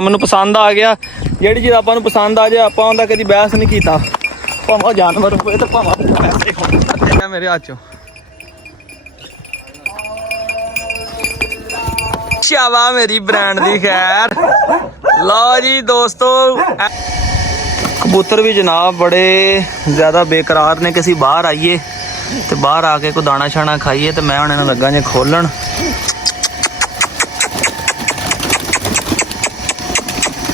ਮੈਨੂੰ ਪਸੰਦ ਆ ਗਿਆ। ਜਿਹੜੀ ਚੀਜ਼ ਆਪਾਂ ਨੂੰ ਪਸੰਦ ਆ ਜਾਏ ਆਪਾਂ ਉਹਦਾ ਕਦੀ ਬਹਿਸ ਨਹੀਂ ਕੀਤਾ, ਭਾਵੇਂ ਜਾਨਵਰ ਹੋਵੇ ਤੇ ਭਾਵੇਂ ਪੈਸੇ ਹੋਣ। ਮੇਰੇ ਹੱਥ ਚੋਂ ਸ਼ਾਵਾ ਮੇਰੀ ਬ੍ਰਾਂਡ ਦੀ ਖੈਰ। ਲਓ ਜੀ ਦੋਸਤੋ, ਕਬੂਤਰ ਵੀ ਜਨਾਬ ਬੜੇ ਜ਼ਿਆਦਾ ਬੇਕਰਾਰ ਨੇ ਕਿ ਅਸੀਂ ਬਾਹਰ ਆਈਏ ਤੇ ਬਾਹਰ ਆ ਕੇ ਕੋਈ ਦਾਣਾ ਛਾਣਾ ਖਾਈਏ, ਤੇ ਮੈਂ ਹੁਣ ਇਹਨਾਂ ਲੱਗਾ ਜੇ ਖੋਲਣ।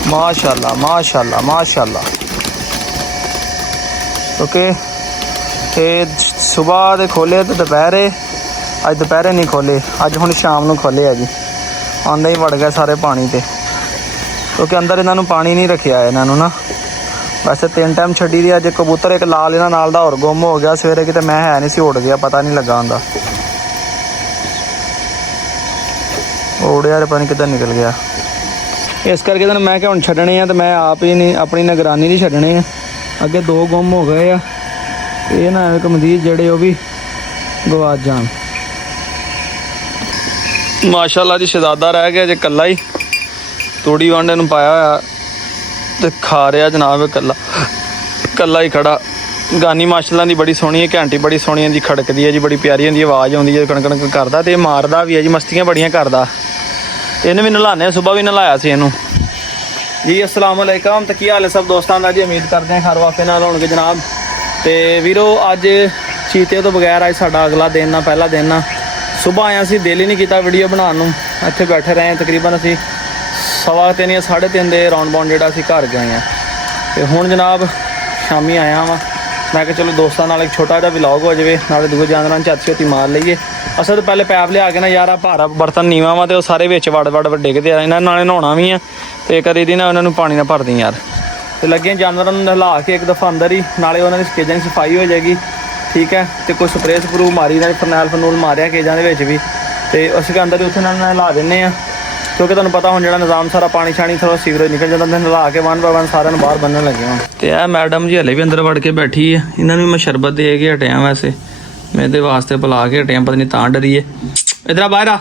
ਮਾਸ਼ਾਅੱਲਾ ਮਾਸ਼ਾਅੱਲਾ ਮਾਸ਼ਾਅੱਲਾ। ਓਕੇ, ਇਹ ਸਵੇਰ ਦੇ ਖੋਲੇ ਤੇ ਦੁਪਹਿਰੇ, ਅੱਜ ਦੁਪਹਿਰੇ ਨਹੀਂ ਖੋਲੇ, ਅੱਜ ਹੁਣ ਸ਼ਾਮ ਨੂੰ ਖੋਲੇ ਆ ਜੀ। ਆਉਂਦੇ ਹੀ ਵੜ ਗਏ ਸਾਰੇ ਪਾਣੀ ਤੇ, ਕਿਉਂਕਿ ਅੰਦਰ ਇਹਨਾਂ ਨੂੰ ਪਾਣੀ ਨਹੀਂ ਰੱਖਿਆ ਇਹਨਾਂ ਨੂੰ ਨਾ। ਵੈਸੇ 3 ਟਾਈਮ ਛੱਡੀ ਦੀ। ਅੱਜ ਕਬੂਤਰ ਇੱਕ ਲਾਲ ਇਹਨਾਂ ਨਾਲ ਦਾ ਹੋਰ ਗੁੰਮ ਹੋ ਗਿਆ ਸਵੇਰੇ, ਕਿਤੇ ਮੈਂ ਹੈ ਨਹੀਂ ਸੀ, ਉੱਡ ਗਿਆ, ਪਤਾ ਨਹੀਂ ਲੱਗਾ ਹੁੰਦਾ। ਉੜਿਆ ਤੇ ਪਤਾ ਨਹੀਂ ਕਿੱਧਰ ਨਿਕਲ ਗਿਆ। ਇਸ ਕਰਕੇ ਤਾਂ ਮੈਂ ਕਿ ਹੁਣ ਛੱਡਣੇ ਆ ਤੇ ਮੈਂ ਆਪ ਹੀ ਨਹੀਂ, ਆਪਣੀ ਨਿਗਰਾਨੀ ਨਹੀਂ ਛੱਡਣੇ ਆ। ਅੱਗੇ 2 ਗੁੰਮ ਹੋ ਗਏ ਆ, ਇਹ ਨਾ ਐਵੇਂ ਕਮਦੀਰ ਜਿਹੜੇ ਉਹ ਵੀ ਗਵਾਚ ਜਾਣ। ਮਾਸ਼ਾਅੱਲਾ ਜੀ, ਸ਼ਹਿਜ਼ਾਦਾ ਰਹਿ ਗਿਆ ਜੇ ਇਕੱਲਾ ਹੀ। ਤੂੜੀ ਵਾਂਡੇ ਨੂੰ ਪਾਇਆ ਹੋਇਆ ਤੇ ਖਾ ਰਿਹਾ ਜਨਾਬ ਇਕੱਲਾ ਹੀ ਖੜਾ। ਗਾਨੀ ਮਾਸ਼ਾਅੱਲਾ ਦੀ ਬੜੀ ਸੋਹਣੀ ਹੈ, ਘੰਟੀ ਬੜੀ ਸੋਹਣੀ ਦੀ ਖੜਕਦੀ ਹੈ ਜੀ, ਬੜੀ ਪਿਆਰੀ ਹੁੰਦੀ, ਆਵਾਜ਼ ਆਉਂਦੀ ਹੈ ਕਣਕ ਕਣਕ ਕਰਦਾ, ਤੇ ਮਾਰਦਾ ਵੀ ਹੈ ਜੀ, ਮਸਤੀਆਂ ਬੜੀਆਂ ਕਰਦਾ। ਇਹਨੂੰ ਵੀ ਨਲਾਉਂਦੇ, ਸੁਬਾਹ ਵੀ ਨਲਾਇਆ ਸੀ ਇਹਨੂੰ ਜੀ। अस्सलाम वालेकुम, तो की हाल है सब दोस्तों का जी। उम्मीद करते हैं हर वाफे नाल होणगे जनाब। तो वीरो अज चीते तो बगैर अज साडा अगला दिन ना, पहला दिन ना। सुबह आया सी, दिल ही नहीं किया वीडियो बनाने, इत्थे बैठे रहे तकरीबन असी 3:15 या 3:30 के राउंड बाउंड जोड़ा असी घर गए हैं। तो हुण जनाब शामी आया वा, मैं कि चलो दोस्तों नाल एक छोटा जिहा व्लॉग हो जाए, नाले दूए जानवरां झट छोटी मार लईए। असल तो पहले पैप लिया के ना यार, भारा बर्तन नीवा वा, तो सारे विच वड़ वड़ डिगदे आ। इन्हां नाले नहाउणा भी आ ते कदी दी ना उन्हां नूं पानी ना भर दी यार। तो लगे जानवरों नूं नहला के एक दफ़ा अंदर ही, नाले उन्हां दी केजां दी सफाई हो जाएगी, ठीक है। तो कोई स्प्रे स्प्रू मारी ना, फरनैल फरनूल मारिया केजां दे विच भी, तो असीं अंदर ही उत्थे नहला दिंदे आ, क्योंकि तुहानूं पता हुण जिहड़ा निज़ाम सारा पानी छानी थोड़ा सीवरेज निकल जाता, नहला के 1 बाय 1 सारिਆਂ ਨੂੰ बाहर बन्नण लगे होण। तो यह मैडम जी हले भी अंदर वड़ के बैठी है, इन्हां नूं मैं शरबत दे के हटिया, वैसे मैं इहदे वास्ते बुला के हटिया, पता नहीं तां डरी है। इधर बाहर आ,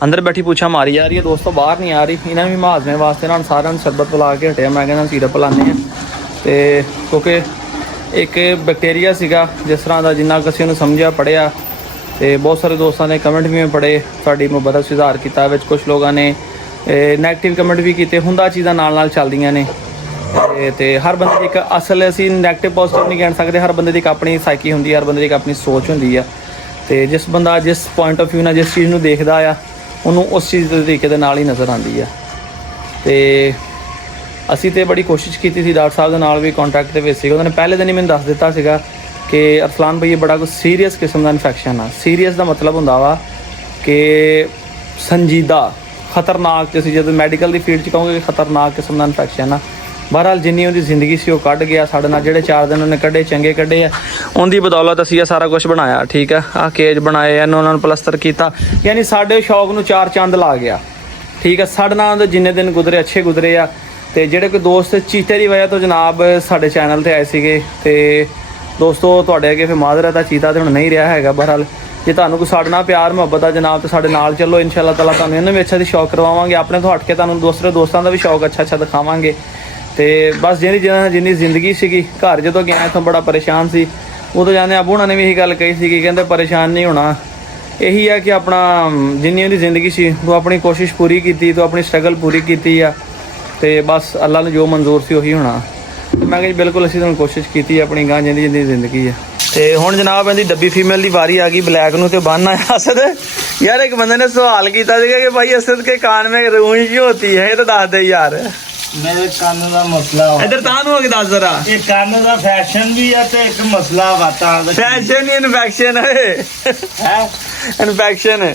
अंदर बैठी पूछा मारी जा रही है दोस्तों, बाहर नहीं आ रही। इन्होंने भी महाजमे वास्ते ना सारे शरबत पिला के हटिया, मैं कहना सीरप पिलाने हैं। तो क्योंकि एक बैक्टीरिया सीगा जिस तरह का, जिन्ना किसी ने समझा पढ़िया, तो बहुत सारे दोस्तों ने कमेंट भी में पढ़े, साड़ी मुहब्बत सुधार किया। कुछ लोगों ने नैगेटिव कमेंट भी किए, हुंदा चीज़ां नाल नाल चलदियां ने। तो हर बंदे की एक असल असी नैगेटिव पॉजिटिव नहीं कह सकते, हर बंदे की एक अपनी साइकी होंदी है, हर बंदे की एक अपनी सोच होंदी है। तो जिस बंदा जिस पॉइंट ऑफ व्यू नाल जिस चीज़ को देखता आ, उन्होंने उस चीज़ के तरीके नाल ही नज़र आती है। तो असी तो बड़ी कोशिश की थी, डॉक्टर साहब के नाल भी कॉन्टैक्ट के विच, उन्होंने पहले दिन ही मैंने दस दिता सीगा कि अरसलान भाई ये बड़ा कुछ सीरीयस किस्म का इन्फैक्शन है। सीरीयस का मतलब होंदा वा कि संजीदा, खतरनाक, जिस जो मैडिकल की फील्ड कहोगे कि खतरनाक किस्म का इन्फैक्शन है। बहरहाल जिन्नी उहदी जिंदगी सी वो कढ़ गया, साढ़े नाल जिहड़े 4 दिन उन्हें कढ़े चंगे कढ़े है, उनकी बदौलत असीं सारा कुछ बनाया, ठीक है। आ केज बनाए, उन्होंने प्लस्तर किया, यानी साढ़े शौक नूं 4 चंद ला गया, ठीक है। साढ़े नाल जिन्ने दिन गुजरे अच्छे गुजरे आ। तो जिहड़े कोई दोस्त चीते की वजह तो जनाब साढ़े चैनल पर आए सीगे, तो दोस्तों तुहाडे अगे फिर माजरत है, चीता तो हुण नहीं रहा है। बहरहाल जे तुहानूं कोई साडे नाल प्यार मुहब्बत है जनाब, तो साडे नाल चलो, इंशाअल्लाह ताला तुहानूं इन्हां भी अच्छा दी शौक करवावांगे, अपने तो हट के तुहानूं दूसरे दोस्तों का भी शौक अच्छा अच्छा दिखावांगे। तो बस जिन्नी जिंदगी सीगी, घर जो गया इतों बड़ा परेशान सी, उदों जाने अबू ने भी यही गल कही सी, कहते परेशान नहीं होना, यही है कि अपना जिन्नी उहदी जिंदगी सी तू अपनी कोशिश पूरी की, तू अपनी स्ट्रगल पूरी की है, तो बस अल्लाह ने जो मंजूर सी उही होना। तो मैं कही बिल्कुल असीं तुहानूं कोशिश की अपनी गां जिंदी जिंदी जिंदगी है। तो हुण जनाब इहदी डब्बी फीमेल की बारी आ गई, ब्लैक नूं ते बन आया। असद यार एक बंदे ने सवाल किया कि भाई असद के कान में रूह क्यों होती है, ये तो दस दे यार। मेरे कान का मसला इधर तां हो के दस जरा, एक कान का फैशन भी है, तो एक मसला बाता फैशन ही इन्फेक्शन है, इन्फेक्शन है।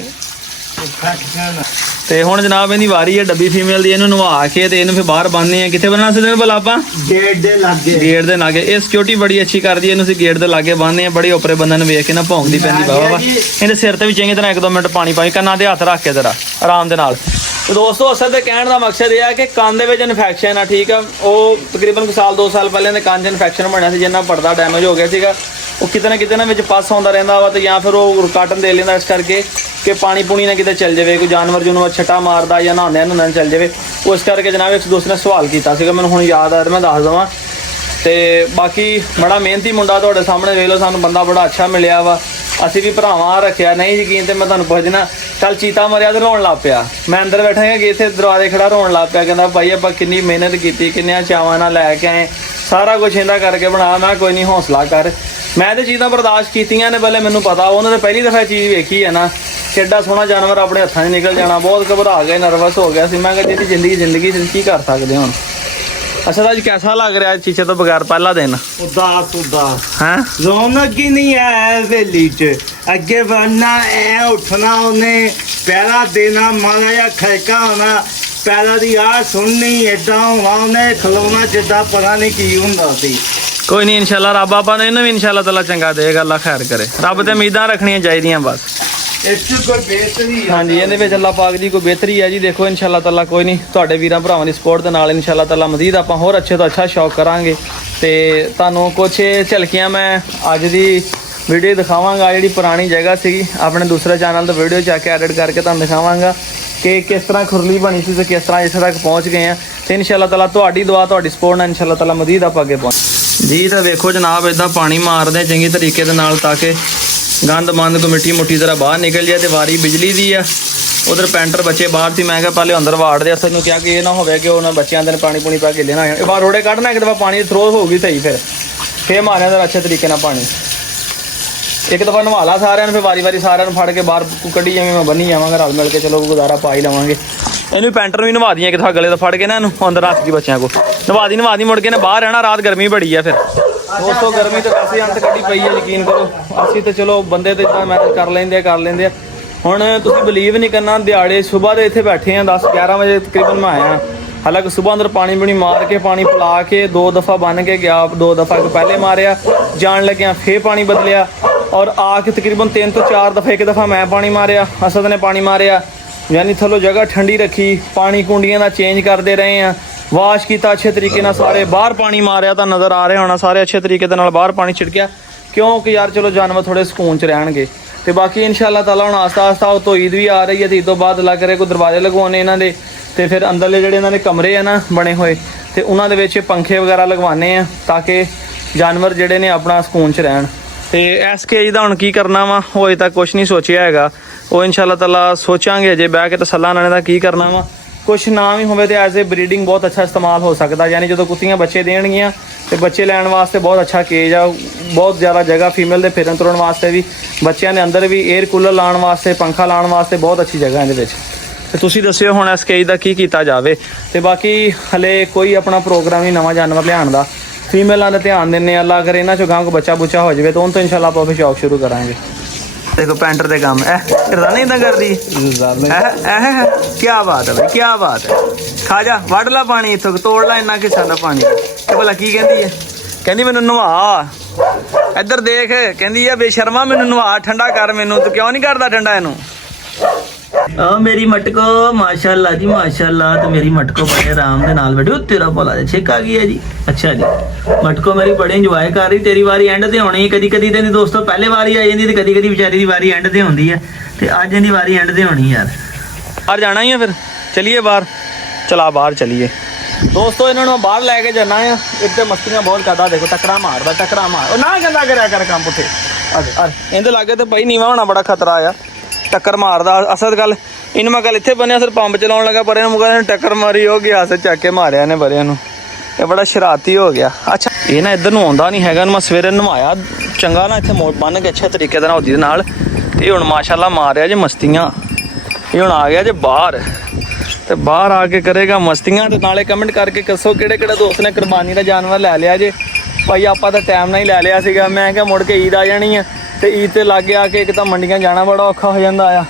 तो हुण जनाब इहदी वारी है डब्बी फीमेल की, इहनूं नवा के ते इहनूं फिर बाहर बन्नने आ। कित्थे बन्नना सी भला आपां? गेट दे लागे, गेट दे लागे। ये सिक्योरिटी बड़ी अच्छी करदी है, इहनूं असीं गेट दे लागे बन्नने आ। बड़ी ओपरे बंदे नूं वेख के ना भौंकदी पैंदी वाह वाह। इहदे सिर ते भी चंगी तरह 1-2 मिनट पानी पाई, कन्नां ते हत्थ रख के जरा आराम दे नाल। तो दोस्तों असल तो कहने का मकसद यह है कि कान दे विच इन्फेक्शन है, ठीक है। वो तकरीबन 1-2 साल पहले इहदे कान च इन्फेक्शन बनया सी, जिन्ना पर्दा डैमेज हो गया सीगा। वो किते ना विच पस आउंदा रहिंदा वा, ते या फिर वो काटन दे लैंदा, इस करके ਕਿ ਪਾਣੀ ਪੂਣੀ ਨਾ ਕਿਤੇ ਚੱਲ ਜਾਵੇ, ਕੋਈ ਜਾਨਵਰ ਜੂਨਵਰ ਛਟਾ ਮਾਰਦਾ ਜਾਂ ਨਹਾਉਂਦਿਆਂ ਨੂੰ ਚੱਲ ਜਾਵੇ। ਉਸ ਕਰਕੇ ਜਨਾਬ ਇੱਕ ਦੋਸਤ ਨੇ ਸਵਾਲ ਕੀਤਾ ਸੀਗਾ, ਮੈਨੂੰ ਹੁਣ ਯਾਦ ਆ ਮੈਂ ਦੱਸ ਦੇਵਾਂ। ਤੇ ਬਾਕੀ ਬੜਾ ਮਿਹਨਤੀ ਮੁੰਡਾ ਤੁਹਾਡੇ ਸਾਹਮਣੇ ਵੇਖ ਲਓ, ਸਾਨੂੰ ਬੰਦਾ ਬੜਾ ਅੱਛਾ ਮਿਲਿਆ ਵਾ। ਅਸੀਂ ਵੀ ਭਰਾਵਾਂ ਰੱਖਿਆ, ਨਹੀਂ ਯਕੀਨ ਤੇ ਮੈਂ ਤੁਹਾਨੂੰ ਪੁੱਛਣਾ, ਚੱਲ ਚੀਤਾ ਮਰਿਆ ਤੇ ਰੋਣ ਲੱਗ ਪਿਆ। ਮੈਂ ਅੰਦਰ ਬੈਠਾ ਹਾਂ ਕਿ ਇੱਥੇ ਦਰਵਾਜ਼ੇ ਖੜਾ ਰੋਣ ਲੱਗ ਪਿਆ, ਕਹਿੰਦਾ ਭਾਈ ਆਪਾਂ ਕਿੰਨੀ ਮਿਹਨਤ ਕੀਤੀ, ਕਿੰਨਿਆਂ ਚਾਵਾਂ ਨਾਲ ਲੈ ਕੇ ਆਏ, ਸਾਰਾ ਕੁਝ ਇਹਦਾ ਕਰਕੇ ਬਣਾ। ਮੈਂ ਕੋਈ ਨਹੀਂ, ਹੌਸਲਾ ਕਰ। ਮੈਂ ਤੇ ਚੀਜ਼ਾਂ ਬਰਦਾਸ਼ਤ ਕੀਤੀਆਂ ਨੇ, ਪਹਿਲੇ ਮੈਨੂੰ ਪਤਾ ਉਹਨਾਂ ਨੇ ਪਹਿਲੀ ਦਫਾ ਚੀਜ਼ ਵੇਖੀ ਹੈ ਨਾ, ਕਿੱਡਾ ਸੋਹਣਾ ਜਾਨਵਰ ਆਪਣੇ ਹੱਥਾਂ 'ਚ ਨਿਕਲ ਜਾਣਾ। ਬਹੁਤ ਘਬਰਾ ਗਏ, ਨਰਵਸ ਹੋ ਗਿਆ ਸੀ। ਮੈਂ ਕਿਹਾ ਜਿਹਦੀ ਜ਼ਿੰਦਗੀ ਕੀ ਕਰ ਸਕਦੇ ਹੁਣ। ਅੱਛਾ ਤਾਂ ਅੱਜ कैसा लग रहा है चीचे तो बगैर पहला दिन? ਉਦਾਸ हैं ਰੌਣਕ ਹੀ ਨਹੀਂ ਹੈ ਹਵੇਲੀ 'ਚ। ਅੱਗੇ ਵਰਨਾ ਐ ਉੱਠਣਾ ਉਹਨੇ, ਪਹਿਲਾ ਦੇਣਾ ਮਾੜਾ ਜਿਹਾ ਖੜਕਾ ਹੋਣਾ, ਪਹਿਲਾ ਦੀ ਆ ਸੁਣਨੀ, ਏਦਾਂ ਹੋਣਾ ਉਹਨੇ, ਖਲੋਣਾ ਜਿੱਦਾਂ ਪਤਾ ਨਹੀਂ ਕੀ ਹੁੰਦਾ ਸੀ। कोई नहीं, इंशाल्लाह रब आपा ने भी इंशाल्लाह ताला चंगा देगा, अल्लाह खैर करे। रब ते उम्मीदां रखनियां चाहिदियां बस। ਇਸ 'ਚ ਕੋਈ ਬੇਹਤਰੀ हाँ जी, ਇਹਦੇ ਵਿੱਚ ਅੱਲਾਹ ਪਾਕ ਦੀ ਕੋਈ ਬਿਹਤਰੀ ਹੈ ਜੀ। ਦੇਖੋ ਇੰਸ਼ਾਅੱਲਾ ਤਾਲਾ ਕੋਈ ਨਹੀਂ, ਤੁਹਾਡੇ ਵੀਰਾਂ ਭਰਾਵਾਂ ਦੀ ਸਪੋਰਟ ਦੇ ਨਾਲ ਇੰਸ਼ਾਅੱਲਾ ਤਾਲਾ ਮਜ਼ੀਦ ਆਪਾਂ ਹੋਰ ਅੱਛੇ ਤੋਂ ਅੱਛਾ ਸ਼ੌਕ ਕਰਾਂਗੇ। ਤੇ ਤੁਹਾਨੂੰ ਕੁਝ ਝਲਕੀਆਂ ਮੈਂ ਅੱਜ ਦੀ ਵੀਡੀਓ ਦਿਖਾਵਾਂਗਾ। ਜਿਹੜੀ ਪੁਰਾਣੀ ਜਗ੍ਹਾ ਸੀਗੀ ਆਪਣੇ ਦੂਸਰੇ ਚੈਨਲ ਤੋਂ ਵੀਡੀਓ ਚਾ ਕੇ ਐਡਿਟ ਕਰਕੇ ਤੁਹਾਨੂੰ ਦਿਖਾਵਾਂਗਾ ਕਿ ਕਿਸ ਤਰ੍ਹਾਂ ਖੁਰਲੀ ਬਣੀ ਸੀ ਤੇ ਕਿਸ ਤਰ੍ਹਾਂ ਇੱਥੇ ਤੱਕ ਪਹੁੰਚ ਗਏ ਆ। ਤੇ ਇੰਸ਼ਾਅੱਲਾ ਤਾਲਾ ਤੁਹਾਡੀ ਦੁਆ ਤੁਹਾਡੀ ਸਪੋਰਟ ਨਾਲ ਇੰਸ਼ਾਅੱਲਾ ਤਾਲਾ ਮਜ਼ੀਦ ਆਪਾਂ ਅੱਗੇ ਪਹੁੰਚ ਜੀ। ਤਾਂ ਵੇਖੋ ਜਨਾਬ, ਇਦਾਂ ਪਾਣੀ ਮਾਰਦੇ ਚੰਗੀ ਤਰੀਕੇ ਦੇ ਨਾਲ ਤਾਂ ਕਿ ਗੰਦ ਮੰਦ ਕੋ ਮਿੱਟੀ ਮੁੱਠੀ ਤਰ੍ਹਾਂ ਬਾਹਰ ਨਿਕਲ ਜਾਏ। ਤੇ ਵਾਰੀ ਬਿਜਲੀ ਦੀ ਆ, ਉਧਰ ਪੈਂਟਰ ਬੱਚੇ ਬਾਹਰ ਸੀ। ਮੈਂ ਕਿਹਾ ਪਹਿਲੇ ਅੰਦਰ ਵਾੜਦੇ ਅਸਲ ਨੂੰ ਕਿਹਾ ਕਿ ਇਹ ਨਾ ਹੋਵੇ ਕਿ ਉਹਨਾਂ ਬੱਚਿਆਂ ਦੇ ਪਾਣੀ ਪੂਣੀ ਪਾ ਕੇ ਲੈਣਾ। ਇਹ ਬਾਹਰ ਰੋੜੇ ਕੱਢਣਾ, ਇੱਕ ਦਫਾ ਪਾਣੀ ਦੀ ਥਰੋ ਹੋਊਗੀ ਸਹੀ, ਫਿਰ ਮਾਰਿਆ ਤਾਂ ਅੱਛੇ ਤਰੀਕੇ ਨਾਲ ਪਾਣੀ। ਇੱਕ ਦਫਾ ਨਵਾ ਲਾ ਸਾਰਿਆਂ ਨੂੰ, ਫਿਰ ਵਾਰੀ ਸਾਰਿਆਂ ਨੂੰ ਫੜ ਕੇ ਬਾਹਰ ਕੱਢੀ ਜਾਵੇਂ, ਮੈਂ ਬੰਨੀ ਜਾਵਾਂਗਾ ਰਲ ਮਿਲ ਕੇ। ਚਲੋ ਗੁਜ਼ਾਰਾ ਪਾ ਹੀ ਲਵਾਂਗੇ। ਇਹਨੂੰ ਪੈਂਟਰ ਨੂੰ ਵੀ ਨਵਾ ਦੀਆਂ ਇੱਕ ਦਫਾ ਗਲੇ ਤੋਂ ਫੜ ਕੇ ਨਾ, ਇਹਨੂੰ ਅੰਦਰ ਰੱਖ ਦੀ ਬੱਚਿਆਂ ਕੋ ਨਵਾ ਦੀ ਮੁੜ ਕੇ ਨੇ ਬਾਹਰ ਰਹਿਣਾ। ਰਾਤ ਗਰਮੀ ਬੜੀ ਆ, ਫਿਰ ਦੋਸਤੋ ਗਰਮੀ ਤਾਂ ਵੈਸੇ ਅੰਤ ਕੱਢੀ ਪਈ ਹੈ, ਯਕੀਨ ਕਰੋ। ਅਸੀਂ ਤਾਂ ਚਲੋ ਬੰਦੇ ਤੇ ਇਦਾਂ ਮੈਨੇਜ ਕਰ ਲੈਂਦੇ ਆ। ਹੁਣ ਤੁਸੀਂ ਬਲੀਵ ਨਹੀਂ ਕਰਨਾ, ਦਿਹਾੜੇ ਸਵੇਰ ਦੇ ਇੱਥੇ ਬੈਠੇ ਆ 10-11 ਵਜੇ ਤਕਰੀਬਨ ਮੈਂ ਆਇਆ। ਹਾਲਾਂਕਿ ਸਵੇਰ ਅੰਦਰ ਪਾਣੀ ਪੂਣੀ ਮਾਰ ਕੇ, ਪਾਣੀ ਪਿਲਾ ਕੇ 2 ਦਫਾ ਬਣ ਕੇ ਗਿਆ। 2 ਦਫਾ ਪਹਿਲੇ ਮਾਰਿਆ, ਜਾਣ ਲੱਗਿਆ ਫੇਰ ਪਾਣੀ ਬਦਲਿਆ, ਔਰ ਆ ਕੇ ਤਕਰੀਬਨ 3 ਤੋਂ 4 ਦਫਾ, ਇੱਕ ਦਫਾ ਮੈਂ ਪਾਣੀ ਮਾਰਿਆ, ਅਸਦ ਨੇ ਪਾਣੀ ਮਾਰਿਆ। ਯਾਨੀ ਥੱਲੋਂ ਜਗ੍ਹਾ ਠੰਡੀ ਰੱਖੀ, ਪਾਣੀ ਕੁੰਡੀਆਂ ਦਾ ਚੇਂਜ ਕਰਦੇ ਰਹੇ ਆ, ਵਾਸ਼ ਕੀਤਾ ਅੱਛੇ ਤਰੀਕੇ ਨਾਲ। ਸਾਰੇ ਬਾਹਰ ਪਾਣੀ ਮਾਰਿਆ ਤਾਂ ਨਜ਼ਰ ਆ ਰਿਹਾ ਹੋਣਾ, ਸਾਰੇ ਅੱਛੇ ਤਰੀਕੇ ਦੇ ਨਾਲ ਬਾਹਰ ਪਾਣੀ ਛਿੜਕਿਆ, ਕਿਉਂਕਿ ਯਾਰ ਚਲੋ ਜਾਨਵਰ ਥੋੜੇ ਸਕੂਨ 'ਚ ਰਹਿਣਗੇ। ਤੇ ਬਾਕੀ ਇਨਸ਼ਾਅੱਲਾ ਤਾਲਾ ਹੁਣ ਆਸਤਾ ਉਹ ਤੋਂ ਈਦ ਵੀ ਆ ਰਹੀ ਹੈ, ਤੇ ਈਦ ਤੋਂ ਬਾਅਦ ਲੱਗ ਰਿਹਾ ਕੋਈ ਦਰਵਾਜ਼ੇ ਲਗਵਾਉਣੇ ਇਹਨਾਂ ਦੇ, ਤੇ ਫਿਰ ਅੰਦਰਲੇ ਜਿਹੜੇ ਇਹਨਾਂ ਦੇ ਕਮਰੇ ਆ ਨਾ ਬਣੇ ਹੋਏ, ਤੇ ਉਹਨਾਂ ਦੇ ਵਿੱਚ ਪੰਖੇ ਵਗੈਰਾ ਲਗਵਾਉਣੇ ਆ ਤਾਂ ਕਿ ਜਾਨਵਰ ਜਿਹੜੇ ਨੇ ਆਪਣਾ ਸਕੂਨ 'ਚ ਰਹਿਣ। ਤੇ ਇਸ ਕੇਜ ਦਾ ਹੁਣ ਕੀ ਕਰਨਾ ਵਾ, ਉਹ ਅਜੇ ਤੱਕ ਕੁਛ ਨਹੀਂ ਸੋਚਿਆ ਹੈਗਾ। ਉਹ ਇਨਸ਼ਾਅੱਲਾ ਤਾਲਾ ਸੋਚਾਂਗੇ ਅਜੇ ਬਹਿ ਕੇ ਤਸੱਲਾ ਨਾਲ ਦਾ ਕੀ ਕਰਨਾ ਵਾ। ਕੁਛ ਨਾ ਵੀ ਹੋਵੇ ਤੇ ਐਜ਼ ਏ ਬਰੀਡਿੰਗ ਬਹੁਤ ਅੱਛਾ ਇਸਤੇਮਾਲ ਹੋ ਸਕਦਾ। ਯਾਨੀ ਜਦੋਂ ਕੁੱਤੀਆਂ ਬੱਚੇ ਦੇਣਗੀਆਂ ਤੇ ਬੱਚੇ ਲੈਣ ਵਾਸਤੇ ਬਹੁਤ ਅੱਛਾ ਕੇਜ ਆ, ਬਹੁਤ ਜ਼ਿਆਦਾ ਜਗ੍ਹਾ ਫੀਮੇਲ ਦੇ ਫਿਰਨ ਤੁਰਨ ਵਾਸਤੇ ਵੀ, ਬੱਚਿਆਂ ਦੇ ਅੰਦਰ ਵੀ 에ਅਰ ਕੂਲਰ ਲਾਉਣ ਵਾਸਤੇ, ਪੰਖਾ ਲਾਉਣ ਵਾਸਤੇ ਬਹੁਤ ਅੱਛੀ ਜਗ੍ਹਾ ਇਹਦੇ ਵਿੱਚ। ਤੇ ਤੁਸੀਂ ਦੱਸਿਓ ਹੁਣ ਇਸ ਕੇਜ ਦਾ ਕੀ ਕੀਤਾ ਜਾਵੇ। ਤੇ ਬਾਕੀ ਹਲੇ ਕੋਈ ਆਪਣਾ ਪ੍ਰੋਗਰਾਮ ਨਹੀਂ ਨਵਾਂ ਜਾਨਵਰ ਲਿਆਉਣ ਦਾ, ਫੀਮੇਲਾਂ ਦਾ ਧਿਆਨ ਦਿੰਦੇ ਆ। ਅੱਲਾ ਅਗਰ ਇਹਨਾਂ ਚੋਂ ਗਾਂ ਕੋ ਬੱਚਾ ਬੁੱਚਾ ਹੋ ਜਾਵੇ ਤਾਂ ਉਹਨਾਂ ਤੋਂ ਇਨਸ਼ਾਅੱਲਾ ਆਪਾਂ ਫਿਰ ਸ਼ੌਕ ਸ਼ੁਰੂ ਕਰਾਂਗੇ। देखो पेंटर दे काम करदा नहीं इदा करदी क्या बात है भाई, क्या बात है। खा जा वड़ ला पानी इथों, तोड़ ला इन्ना किसा दा पानी। ते भला की कहंदी है, कहंदी मैनू नवा, इधर देख, कहंदी है बेशर्मा मैनू नवा, ठंडा कर मैनू, तू क्यों नहीं करदा ठंडा इनू। मेरी मटको माशाअल्लाह जी माशाअल्लाह। तो मेरी मटको बड़े आराम दे नाल बैठी। तेरा भला छेक आ गया जी। अच्छा जी, मटको मेरी बड़े इंजॉय कर रही। तेरी वारी एंड ते होनी, कदी कदी ते दोस्तों पहले वारी आ जांदी ते कदी कदी बेचारी दी वारी एंड ते होंदी है, ते अज इहदी वारी एंड ते होनी यार। बाहर जाना ही है, फिर चलिए बाहर, चला बाहर चलिए दोस्तों। इन्होंने बाहर लैके जाना है। एक तो मस्तियां बहुत करदा, देखो टकरा मारदा, टकरा मार ना गंदा करया कर काम पुठे। इहदे लागे ते भाई नीवा होना बड़ा खतरा आ, टक्कर मारदा। असद गल इन मैं कल इत्थे बनिया, सर पंप चलाउण लगा, पर इहनूं टक्कर मारी, हो गया अस चक के मारिया ने बरिया नूं। ਇਹ ਬੜਾ ਸ਼ਰਾਰਤੀ ਹੋ ਗਿਆ। ਅੱਛਾ ਇਹ ਨਾ ਇੱਧਰ ਨੂੰ ਆਉਂਦਾ ਨਹੀਂ ਹੈਗਾ, ਮੈਂ ਸਵੇਰੇ ਨਵਾਇਆ ਚੰਗਾ ਨਾ ਇੱਥੇ ਮੋੜ ਬੰਨ ਕੇ ਅੱਛੇ ਤਰੀਕੇ ਦੇ ਨਾਲ ਉਹਦੀ ਨਾਲ, ਤੇ ਹੁਣ ਮਾਸ਼ਾਅੱਲਾ ਮਾਰਿਆ ਜੇ ਮਸਤੀਆਂ। ਇਹ ਹੁਣ ਆ ਗਿਆ ਜੇ ਬਾਹਰ, ਤੇ ਬਾਹਰ ਆ ਕੇ ਕਰੇਗਾ ਮਸਤੀਆਂ। ਤੇ ਨਾਲੇ ਕਮੈਂਟ ਕਰਕੇ ਦੱਸੋ ਕਿਹੜੇ ਕਿਹੜੇ ਦੋਸਤ ਨੇ ਕੁਰਬਾਨੀ ਦਾ ਜਾਨਵਰ ਲੈ ਲਿਆ ਜੇ। ਭਾਈ ਆਪਾਂ ਤਾਂ ਟਾਈਮ ਨਾਲ ਹੀ ਲੈ ਲਿਆ ਸੀਗਾ। ਮੈਂ ਕਿਹਾ ਮੁੜ ਕੇ ਈਦ ਆ ਜਾਣੀ ਆ, ਤੇ ਈਦ ਤੇ ਲਾਗੇ ਆ ਕੇ ਇੱਕ ਤਾਂ ਮੰਡੀਆਂ ਜਾਣਾ ਬੜਾ ਔਖਾ ਹੋ ਜਾਂਦਾ ਆ।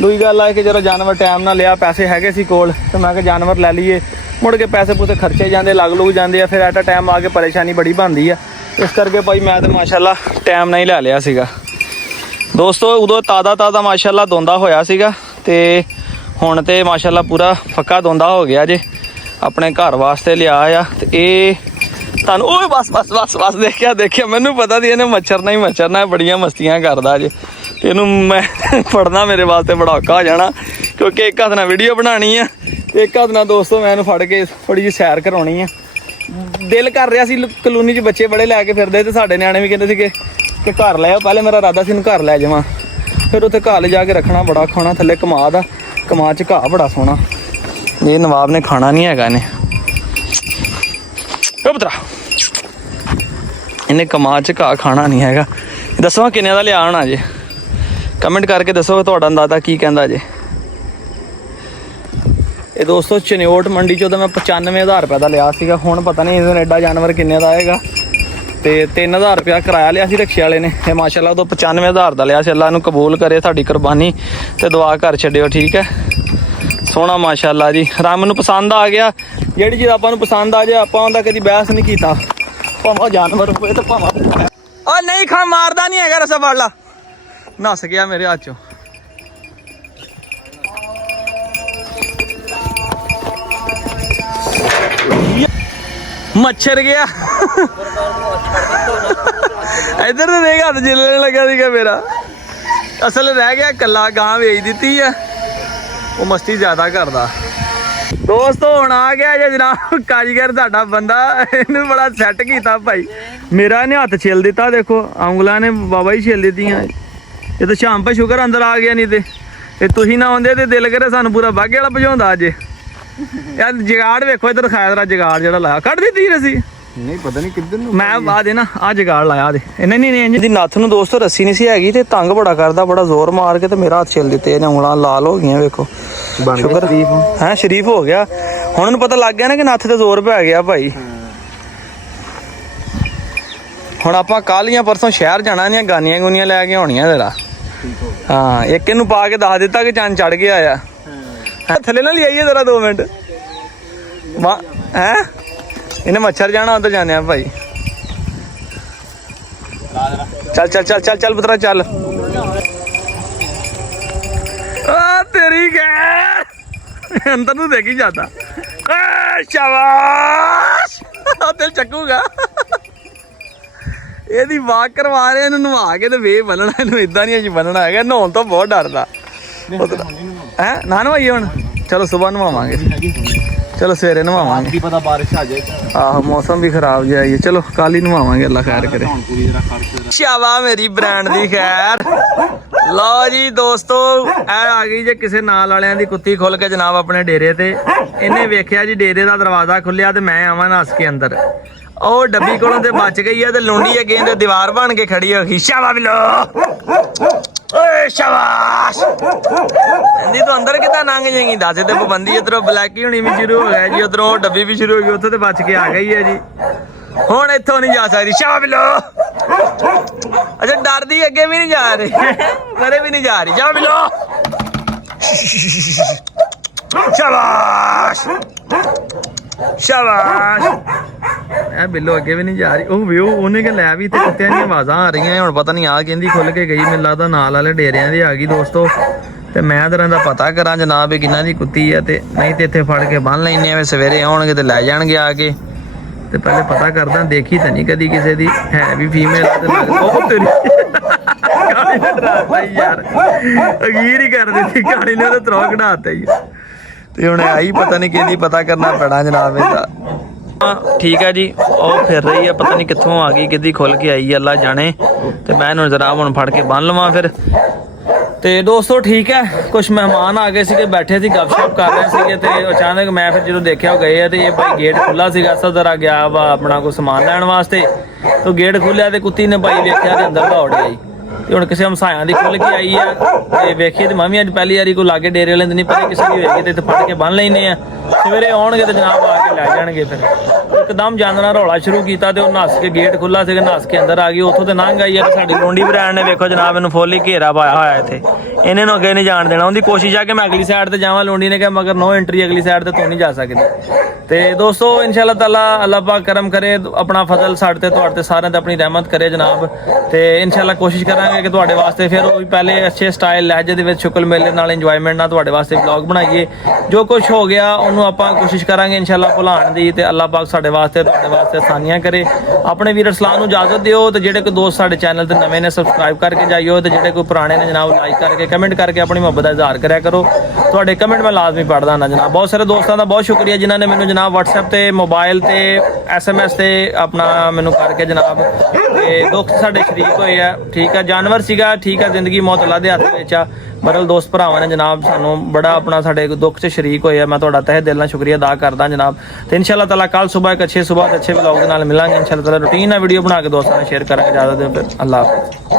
ਦੂਜੀ ਗੱਲ ਆ ਕਿ ਜਦੋਂ ਜਾਨਵਰ ਟਾਈਮ ਨਾਲ ਲਿਆ, ਪੈਸੇ ਹੈਗੇ ਸੀ ਕੋਲ, ਤੇ ਮੈਂ ਕਿਹਾ ਜਾਨਵਰ ਲੈ ਲਈਏ। ਮੁੜ ਕੇ ਪੈਸੇ ਪੂਸੇ ਖਰਚੇ ਜਾਂਦੇ, ਲੱਗ ਲੁੱਗ ਜਾਂਦੇ ਆ, ਫਿਰ ਐਟ ਅ ਟਾਈਮ ਆ ਕੇ ਪਰੇਸ਼ਾਨੀ ਬੜੀ ਬਣਦੀ ਆ। ਇਸ ਕਰਕੇ ਭਾਈ ਮੈਂ ਤਾਂ ਮਾਸ਼ਾਅੱਲਾ ਟਾਈਮ ਨਾਲ ਹੀ ਲੈ ਲਿਆ ਸੀਗਾ ਦੋਸਤੋ। ਉਦੋਂ ਤਾਜ਼ਾ ਮਾਸ਼ਾਅੱਲਾ ਦੋਂਦਾ ਹੋਇਆ ਸੀਗਾ, ਤੇ ਹੁਣ ਤੇ ਮਾਸ਼ਾਅੱਲਾ ਪੂਰਾ ਫੱਕਾ ਦੋਂਦਾ ਹੋ ਗਿਆ ਜੇ। ਆਪਣੇ ਘਰ ਵਾਸਤੇ ਲਿਆ ਆ, ਤੇ ਇਹ ਤੁਹਾਨੂੰ ਓਏ ਬਸ ਦੇਖਿਆ ਮੈਨੂੰ ਪਤਾ ਸੀ ਇਹਨੇ ਮੱਛਰ ਬੜੀਆਂ ਮਸਤੀਆਂ ਕਰਦਾ ਜੇ ਤੇ ਇਹਨੂੰ ਮੈਂ ਫੜਨਾ ਮੇਰੇ ਵਾਸਤੇ ਬੜਾ ਔਖਾ ਹੋ ਜਾਣਾ ਕਿਉਂਕਿ ਇੱਕ ਹੱਥ ਨਾਲ ਵੀਡੀਓ ਬਣਾਉਣੀ ਆ ਤੇ ਇੱਕ ਹੱਥ ਨਾਲ ਦੋਸਤੋ ਮੈਂ ਇਹਨੂੰ ਫੜ ਕੇ ਥੋੜੀ ਜਿਹੀ ਸੈਰ ਕਰਾਉਣੀ ਆ। ਦਿਲ ਕਰ ਰਿਹਾ ਸੀ ਕਲੋਨੀ 'ਚ ਬੱਚੇ ਬੜੇ ਲੈ ਕੇ ਫਿਰਦੇ ਤੇ ਸਾਡੇ ਨਿਆਣੇ ਵੀ ਕਹਿੰਦੇ ਸੀਗੇ ਕਿ ਘਰ ਲੈ ਆਓ। ਪਹਿਲੇ ਮੇਰਾ ਇਰਾਦਾ ਸੀ ਇਹਨੂੰ ਘਰ ਲੈ ਜਾਵਾਂ, ਫਿਰ ਉੱਥੇ ਘਰ ਲਿਜਾ ਕੇ ਰੱਖਣਾ ਬੜਾ ਖਾਣਾ ਥੱਲੇ ਕਮਾ 'ਚ ਘਾਹ ਬੜਾ ਸੋਹਣਾ, ਇਹ ਨਵਾਬ ਨੇ ਖਾਣਾ ਨਹੀਂ ਹੈਗਾ ਇਹਨੇ। ਓ ਪੁੱਤਰਾ ਇਹਨੇ ਕਮਾ 'ਚ ਘਾਹ ਖਾਣਾ ਨਹੀਂ ਹੈਗਾ। ਦੱਸੋ ਕਿੰਨੇ ਦਾ ਲਿਆ ਹੋਣਾ ਜੇ, ਕਮੈਂਟ ਕਰਕੇ ਦੱਸੋ ਤੁਹਾਡਾ ਅੰਦਾਜ਼ਾ ਕੀ ਕਹਿੰਦਾ ਜੇ। ਇਹ ਦੋਸਤੋ ਚਨਿਓਟ ਮੰਡੀ 'ਚੋਂ ਤਾਂ ਮੈਂ 95,000 ਰੁਪਏ ਦਾ ਲਿਆ ਸੀਗਾ। ਹੁਣ ਪਤਾ ਨਹੀਂ ਇਹਦਾ ਐਡਾ ਜਾਨਵਰ ਕਿੰਨੇ ਦਾ ਆਏਗਾ। ਤੇ 3000 ਰੁਪਇਆ ਕਿਰਾਇਆ ਲਿਆ ਸੀ ਰਿਕਸ਼ੇ ਵਾਲੇ ਨੇ। ਇਹ ਮਾਸ਼ਾਅੱਲਾ ਉਦੋਂ 95,000 ਦਾ ਲਿਆ ਸੀ। ਅੱਲਾ ਨੂੰ ਕਬੂਲ ਕਰੇ ਸਾਡੀ ਕੁਰਬਾਨੀ ਤੇ ਦੁਆ ਕਰ ਛੱਡਿਓ, ਠੀਕ ਹੈ। ਸੋਹਣਾ ਮਾਸ਼ਾਅੱਲਾ ਜੀ, ਰੰਗ ਮੈਨੂੰ ਪਸੰਦ ਆ ਗਿਆ। ਜਿਹੜੀ ਚੀਜ਼ ਆਪਾਂ ਨੂੰ ਪਸੰਦ ਆ ਜਾਏ ਆਪਾਂ ਉਹਦਾ ਕਦੀ ਬਹਿਸ ਨਹੀਂ ਕੀਤਾ, ਭਾਵੇਂ ਜਾਨਵਰ ਹੋਏ ਤੇ ਭਾਵੇਂ ਉਹ ਨਹੀਂ ਖਾ ਮਾਰਦਾ ਨਹੀਂ ਹੈਗਾ। ਰਸਾ ਫੜ ਲਾ, ਨੱਸ ਗਿਆ ਮੇਰੇ ਹੱਥ ਚੋਂ। ਮੱਛਰ ਗਿਆ ਇਧਰ ਤੇ ਦੇਖ ਹੱਥ ਜਿੱਲਣ ਲੱਗਾ ਸੀਗਾ ਮੇਰਾ। ਅਸਲ ਰਹਿ ਗਿਆ ਕੱਲਾ, ਗਾਂ ਵੇਚ ਦਿੱਤੀ ਆ, ਉਹ ਮਸਤੀ ਜ਼ਿਆਦਾ ਕਰਦਾ। ਦੋਸਤੋ ਹੁਣ ਆ ਗਿਆ ਜੇ ਜਨਾਬ ਕਾਰੀਗਰ ਸਾਡਾ ਬੰਦਾ, ਇਹਨੂੰ ਬੜਾ ਸੈੱਟ ਕੀਤਾ ਭਾਈ। ਮੇਰਾ ਇਹਨੇ ਹੱਥ ਛਿੱਲ ਦਿੱਤਾ, ਦੇਖੋ ਉਂਗਲਾਂ ਨੇ ਬਾਬਾ ਹੀ ਛਿੱਲ ਦਿੱਤੀਆਂ। ਇਹ ਤਾਂ ਸ਼ਾਮ ਪਾ ਸ਼ੁਕਰ ਅੰਦਰ ਆ ਗਿਆ, ਨਹੀਂ ਤੇ ਇਹ ਤੁਸੀਂ ਨਾ ਆਉਂਦੇ ਤੇ ਦਿਲ ਕਰੇ ਸਾਨੂੰ ਪੂਰਾ ਬਾਗੇ ਵਾਲਾ ਭਜਾਉਂਦਾ ਅੱਜ। ਯਾਰ ਜਗਾੜ ਵੇਖੋ ਇੱਧਰ ਖਾਇਆ ਤੇਰਾ ਜਗਾੜ ਜਿਹੜਾ ਲਾਇਆ, ਕੱਢ ਦਿੱਤੀ ਰੱਸੀ। ਨਹੀਂ ਪਤਾ ਨਹੀਂ ਕਿੱਧਰ ਨੂੰ ਮੈਂ ਆ ਦੇ ਨਾ ਆ ਜਗਾੜ ਲਾਇਆ ਦੇ ਨਹੀਂ ਇਹਦੀ ਨੱਥ ਨੂੰ ਦੋਸਤੋ ਰੱਸੀ ਨਹੀਂ ਸੀ ਹੈਗੀ ਤੇ ਤੰਗ ਬੜਾ ਕਰਦਾ, ਬੜਾ ਜ਼ੋਰ ਮਾਰ ਕੇ ਤੇ ਮੇਰਾ ਹੱਥ ਛਿੱਲ ਦਿੱਤੇ ਇਹਨੇ। ਉਂਗਲਾਂ ਲਾਲ ਹੋ ਗਈਆਂ ਵੇਖੋ, ਸ਼ੁਕਰ ਹੈ ਸ਼ਰੀਫ ਹੋ ਗਿਆ। ਹੁਣ ਉਹਨੂੰ ਪਤਾ ਲੱਗ ਗਿਆ ਨਾ ਕਿ ਨੱਥ ਤੇ ਜ਼ੋਰ ਪੈ ਗਿਆ ਭਾਈ। ਹੁਣ ਆਪਾਂ ਕੱਲ੍ਹ ਜਾਂ ਪਰਸੋਂ ਸ਼ਹਿਰ ਜਾਣਾ, ਦੀਆਂ ਗਾਨੀਆਂ ਗੁਨੀਆਂ ਲੈ ਕੇ ਆਉਣੀਆਂ ਤੇਰਾ। ਹਾਂ ਇੱਕ ਇਹਨੂੰ ਪਾ ਕੇ ਦੱਸ ਦਿੱਤਾ ਕਿ ਚੰਨ ਚੜ ਗਿਆ ਆ। ਥੱਲੇ ਨਾਲ ਲਿਆਈਏ ਜ਼ਰਾ 2 ਮਿੰਟ ਹੈ। ਇਹਨੇ ਮੱਛਰ ਜਾਣਾ ਉਧਰ ਜਾਂਦੇ ਆ ਭਾਈ। ਚੱਲ ਪੁੱਤਰਾ ਚੱਲ। ਆ ਤੇਰੀ ਗੈ ਅੰਦਰ ਨੂੰ ਦੇਖੀ ਜਾਂਦਾ। ਸ਼ਾਬਾਸ਼, ਦਿਲ ਚੱਕੂਗਾ। ਇਹਦੀ ਵਾਕ ਕਰਵਾ ਰਹੇ, ਇਹਨੂੰ ਨਵਾ ਕੇ ਤੇ ਵੇ ਬੰਨਣਾ। ਇਹਨੂੰ ਇਦਾਂ ਨਹੀਂ ਅਜੀ ਬੰਨਣਾ ਹੈਗਾ, ਨਹਾਉਣ ਤੋਂ ਬਹੁਤ ਡਰਦਾ ਹੈ। ਨਾ ਨਵਾਈਏ ਹੁਣ, ਚਲੋ ਸੁਬਾਹ ਨਵਾਵਾਂਗੇ, ਚਲੋ ਸਵੇਰੇ ਨਵਾਵਾਂਗੇ। ਕੀ ਪਤਾ ਬਾਰਿਸ਼ ਆ ਜਾਏ। ਆਹੋ ਮੌਸਮ ਵੀ ਖਰਾਬ ਜਿਹਾ ਹੀ ਹੈ, ਚਲੋ ਕੱਲ ਹੀ ਨਵਾਵਾਂਗੇ, ਅੱਲਾ ਖੈਰ ਕਰੇ। ਸ਼ਾਬਾਸ਼ ਮੇਰੀ ਬ੍ਰਾਂਡ ਦੀ ਖੈਰ। ਲਓ ਜੀ ਦੋਸਤੋ ਇਹ ਆ ਗਈ ਜੇ ਕਿਸੇ ਨਾਲ ਵਾਲਿਆਂ ਦੀ ਕੁੱਤੀ ਖੁੱਲ ਕੇ ਜਨਾਬ ਆਪਣੇ ਡੇਰੇ ਤੇ। ਇਹਨੇ ਵੇਖਿਆ ਜੀ ਡੇਰੇ ਦਾ ਦਰਵਾਜ਼ਾ ਖੁੱਲਿਆ ਤੇ ਮੈਂ ਆਵਾਂ ਨੱਸ ਕੇ ਅੰਦਰ। ਉਹ ਡੱਬੀ ਕੋਲੋਂ ਤੇ ਬਚ ਗਈ ਆ ਤੇ ਲੁੰਡੀ ਅੱਗੇ ਇਹਦੇ ਦੀਵਾਰ ਬਣ ਕੇ ਖੜੀ ਹੋ ਗਈ। ਸ਼ਾਬਾਸ਼ ਬਿੱਲੋ, ਓਏ ਸ਼ਾਬਾਸ਼। ਕਹਿੰਦੀ ਤੂੰ ਅੰਦਰ ਕਿੱਦਾਂ ਲੰਘ ਜਾਏਗੀ ਦੱਸ। ਤੇ ਪਾਬੰਦੀ ਇੱਧਰੋਂ ਬਲੈਕੀ ਹੋਣੀ ਵੀ ਸ਼ੁਰੂ ਹੋ ਗਿਆ ਜੀ, ਉੱਧਰੋਂ ਡੱਬੀ ਵੀ ਸ਼ੁਰੂ ਹੋ ਗਈ, ਉੱਥੋਂ ਤੇ ਬਚ ਕੇ ਆ ਗਈ ਹੈ ਜੀ। ਹੁਣ ਇੱਥੋਂ ਨਹੀਂ ਜਾ ਸਕਦੀ। ਸ਼ਾਬਾਸ਼ ਬਿੱਲੋ। ਅੱਛਾ ਡਰਦੀ ਅੱਗੇ ਵੀ ਨਹੀਂ ਜਾ ਰਹੀ, ਕਦੇ ਵੀ ਨਹੀਂ ਜਾ ਰਹੀ। ਸ਼ਾਬਾਸ਼ ਬਿੱਲੋ, ਸ਼ਾਬਾਸ਼ ਸ਼ਾਬਾਸ਼। ਇਹ ਬਿੱਲੋ ਅੱਗੇ ਵੀ ਨਹੀਂ ਜਾ ਰਹੀ। ਉਹ ਵੀ ਉਹਨੇ ਕਿ ਲੈ ਵੀ ਤੇ ਕੁੱਤਿਆਂ ਦੀਆਂ ਆਵਾਜ਼ਾਂ ਆ ਰਹੀਆਂ। ਹੁਣ ਪਤਾ ਨਹੀਂ ਆ ਕਹਿੰਦੀ ਖੁੱਲ ਕੇ ਗਈ, ਮੈਨੂੰ ਲੱਗਦਾ ਨਾਲ ਵਾਲੇ ਡੇਰਿਆਂ ਦੀ ਆ ਗਈ ਦੋਸਤੋ। ਤੇ ਮੈਂ ਤਰ੍ਹਾਂ ਦਾ ਪਤਾ ਕਰਾਂ ਜਨਾਬ ਇਹ ਕਿਹਨਾਂ ਦੀ ਕੁੱਤੀ ਆ, ਤੇ ਨਹੀਂ ਤੇ ਇੱਥੇ ਫੜ ਕੇ ਬੰਨ ਲੈਣੇ ਆ। ਸਵੇਰੇ ਆਉਣਗੇ ਤੇ ਲੈ ਜਾਣਗੇ ਆ ਕੇ। ਤੇ ਪਹਿਲੇ ਪਤਾ ਕਰਦਾ, ਦੇਖੀ ਤਾਂ ਨਹੀਂ ਕਦੀ ਕਿਸੇ ਦੀ, ਹੈ ਵੀ ਫੀਮੇਲ ਤੇ ਲੱਗਦਾ। ਉਹ ਤੇਰੀ ਗਾੜੀ ਨੇ ਡਰਾਤਾ ਯਾਰ, ਅਗੀਰ ਹੀ ਕਰ ਦਿੱਤੀ ਗਾੜੀ ਨੇ, ਉਹਦਾ ਤਰੋ ਕਢਾਤਾ ਹੀ। ਤੇ ਹੁਣ ਆਈ ਪਤਾ ਨਹੀਂ ਕਿਹਦੀ, ਪਤਾ ਕਰਨਾ ਪੈਣਾ ਜਨਾਬ ਇਹਦਾ। ਠੀਕ ਹੈ ਜੀ, ਉਹ ਫਿਰ ਰਹੀ ਆ, ਪਤਾ ਨਹੀਂ ਕਿੱਥੋਂ ਆ ਗਈ, ਕਿੱਦੀ ਖੁੱਲ ਕੇ ਆਈ ਅੱਲਾ ਜਾਣੇ। ਤੇ ਮੈਂ ਇਹਨੂੰ ਜ਼ਰਾ ਹੁਣ ਫੜ ਕੇ ਬੰਨ ਲਵਾਂ ਫਿਰ। ਤੇ ਦੋਸਤੋ ਠੀਕ ਹੈ, ਕੁਛ ਮਹਿਮਾਨ ਆ ਗਏ ਸੀਗੇ, ਬੈਠੇ ਸੀ ਗੱਪਸ਼ਪ ਕਰ ਰਹੇ ਸੀਗੇ। ਤੇ ਅਚਾਨਕ ਮੈਂ ਫਿਰ ਜਦੋਂ ਦੇਖਿਆ ਉਹ ਗਏ ਆ ਤੇ ਇਹ ਭਾਈ ਗੇਟ ਖੁੱਲਾ ਸੀਗਾ। ਸਦਰਾ ਗਿਆ ਵਾ ਆਪਣਾ ਕੋਈ ਸਮਾਨ ਲੈਣ ਵਾਸਤੇ, ਤੇ ਗੇਟ ਖੁੱਲਿਆ ਤੇ ਕੁੱਤੀ ਨੇ ਭਾਈ ਵੇਖਿਆ ਤੇ ਅੰਦਰ ਦੌੜ ਗਈ। ਤੇ ਹੁਣ ਕਿਸੇ ਹਮਸਾਇਆਂ ਦੀ ਖੁੱਲ ਕੇ ਆਈ ਆ ਤੇ ਵੇਖੀਏ ਤੇ ਮੈਂ ਵੀ ਅੱਜ ਪਹਿਲੀ ਵਾਰੀ ਕੋਈ ਲਾਗੇ ਡੇਰੇ ਵਾਲੇ ਨਹੀਂ ਪਤਾ ਕਿਸੇ ਦੀ ਹੋਏਗੀ ਤੇ ਫੜ ਕੇ ਬੰਨ ਲੈਨੇ ਆ। ਸਵੇਰੇ ਆਉਣਗੇ ਤੇ ਜਨਾਬ ਆ ਕੇ ਲੈ ਜਾਣਗੇ। ਫਿਰ ਇੱਕਦਮ ਜਾਨਣਾ ਰੌਲਾ ਸ਼ੁਰੂ ਕੀਤਾ ਤੇ ਉਹ ਨੱਸ ਕੇ, ਗੇਟ ਖੁੱਲਾ ਸੀਗਾ, ਨੱਸ ਕੇ ਅੰਦਰ ਆ ਗਈ। ਉੱਥੋਂ ਤੇ ਲੰਘ ਆਈ ਆ। ਸਾਡੀ ਲੁੰਡੀ ਬ੍ਰਾਂਡ ਨੇ ਵੇਖੋ ਜਨਾਬ ਇਹਨੂੰ ਫੁੱਲ ਹੀ ਘੇਰਾ ਪਾਇਆ ਹੋਇਆ ਇੱਥੇ। ਇਹਨੇ ਨੂੰ ਅੱਗੇ ਨਹੀਂ ਜਾਣ ਦੇਣਾ। ਉਹਦੀ ਕੋਸ਼ਿਸ਼ ਆ ਕਿ ਮੈਂ ਅਗਲੀ ਸਾਈਡ ਤੇ ਜਾਵਾਂ, ਲੁੰਡੀ ਨੇ ਕਿਹਾ ਮਗਰ ਨੋ ਐਂਟਰੀ, ਅਗਲੀ ਸਾਈਡ ਤੇ ਤੂੰ ਨਹੀਂ ਜਾ ਸਕਦੀ। ਤੇ ਦੋਸਤੋ ਇਨਸ਼ਾਅੱਲਾ ਤਾਲਾ ਅੱਲਾਹ ਪਾਕ ਕਰਮ ਕਰੇ, ਆਪਣਾ ਫਜ਼ਲ ਸਾਡੇ ਤੇ ਤੁਹਾਡੇ ਤੇ ਸਾਰਿਆਂ ਤੇ ਆਪਣੀ ਰਹਿਮਤ ਕਰੇ ਜਨਾਬ। ਤੇ ਇਨਸ਼ਾਅੱਲਾ ਕੋਸ਼ਿਸ਼ ਕਰਾਂਗੇ ਕਿ ਤੁਹਾਡੇ ਵਾਸਤੇ ਫਿਰ ਉਹ ਵੀ ਪਹਿਲੇ ਅੱਛੇ ਸਟਾਈਲ ਲਹਿਜੇ ਦੇ ਵਿੱਚ ਸ਼ੁਕਰ ਮੇਲੇ ਨਾਲ ਇੰਜੋਇਮੈਂਟ ਨਾਲ ਤੁਹਾਡੇ ਵਾਸਤੇ ਵਲੌਗ ਬਣਾਈਏ। ਜੋ ਕੁਝ ਹੋ ਗਿਆ ਉਹਨੂੰ ਉਹਨੂੰ ਆਪਾਂ ਕੋਸ਼ਿਸ਼ ਕਰਾਂਗੇ ਇਨਸ਼ਾਅੱਲਾ ਭੁਲਾਉਣ ਦੀ, ਤੇ ਅੱਲਾਹ ਪਾਕ ਸਾਡੇ ਵਾਸਤੇ ਤੁਹਾਡੇ ਵਾਸਤੇ ਆਸਾਨੀਆਂ ਕਰੇ। ਆਪਣੇ ਵੀਰ ਅਰਸਲਾਨ ਨੂੰ ਇਜਾਜ਼ਤ ਦਿਓ, ਤੇ ਜਿਹੜੇ ਕੋਈ ਦੋਸਤ ਸਾਡੇ ਚੈਨਲ ਤੇ ਨਵੇਂ ਨੇ ਸਬਸਕ੍ਰਾਈਬ ਕਰਕੇ ਜਾਈਓ, ਤੇ ਜਿਹੜੇ ਕੋਈ ਪੁਰਾਣੇ ਨੇ ਜਨਾਬ ਲਾਈਕ ਕਰਕੇ ਕਮੈਂਟ ਕਰਕੇ ਆਪਣੀ ਮੁਹੱਬਤ ਦਾ ਇਜ਼ਹਾਰ ਕਰਿਆ ਕਰੋ। ਤੁਹਾਡੇ ਕਮੈਂਟ ਮੈਂ ਲਾਜ਼ਮੀ ਪੜ੍ਹਦਾ ਨਾ ਜਨਾਬ। ਬਹੁਤ ਸਾਰੇ ਦੋਸਤਾਂ ਦਾ ਬਹੁਤ ਸ਼ੁਕਰੀਆ ਜਿਨ੍ਹਾਂ ਨੇ ਮੈਨੂੰ ਜਨਾਬ WhatsApp ਤੇ ਮੋਬਾਈਲ ਤੇ SMS ਤੇ ਆਪਣਾ ਮੈਨੂੰ ਕਰਕੇ ਜਨਾਬ ਤੇ ਦੁੱਖ ਸਾਡੇ ਸ਼ਰੀਕ ਹੋਏ ਆ। ਠੀਕ ਆ, ਜਾਨਵਰ ਸੀਗਾ, ਠੀਕ ਆ, ਜ਼ਿੰਦਗੀ ਮੌਤ ਅੱਲਾਹ ਦੇ ਹੱਥ ਵਿੱਚ ਆ। ਬਰਲ ਦੋਸਤ ਭਰਾਵਾਂ ਨੇ ਜਨਾਬ ਸਾਨੂੰ ਬੜਾ ਆਪਣਾ ਸਾਡੇ ਦੁੱਖ 'ਚ ਸ਼ਰੀਕ ਹੋਏ ਆ। ਮੈਂ ਤੁਹਾਡਾ ਤਹਿ ਦਿਲ ਨਾਲ ਸ਼ੁਕਰੀਆ ਅਦਾ ਕਰਦਾ ਜਨਾਬ। ਤੇ ਇਨਸ਼ਾਅੱਲਾ ਤਾਲਾ ਕੱਲ ਸਵੇਰ ਇੱਕ ਅੱਛੇ ਵਲੌਗ ਦੇ ਨਾਲ ਮਿਲਾਂਗੇ ਇਨਸ਼ਾਅੱਲਾ ਤਾਲਾ। ਰੂਟੀਨ ਨਾਲ ਵੀਡੀਓ ਬਣਾ ਕੇ ਦੋਸਤਾਂ ਨਾਲ ਸ਼ੇਅਰ ਕਰਾਂਗੇ। ਇਜਾਜ਼ਤ ਦਿਓ ਫਿਰ, ਅੱਲਾਹ ਹਾਫਿਜ਼।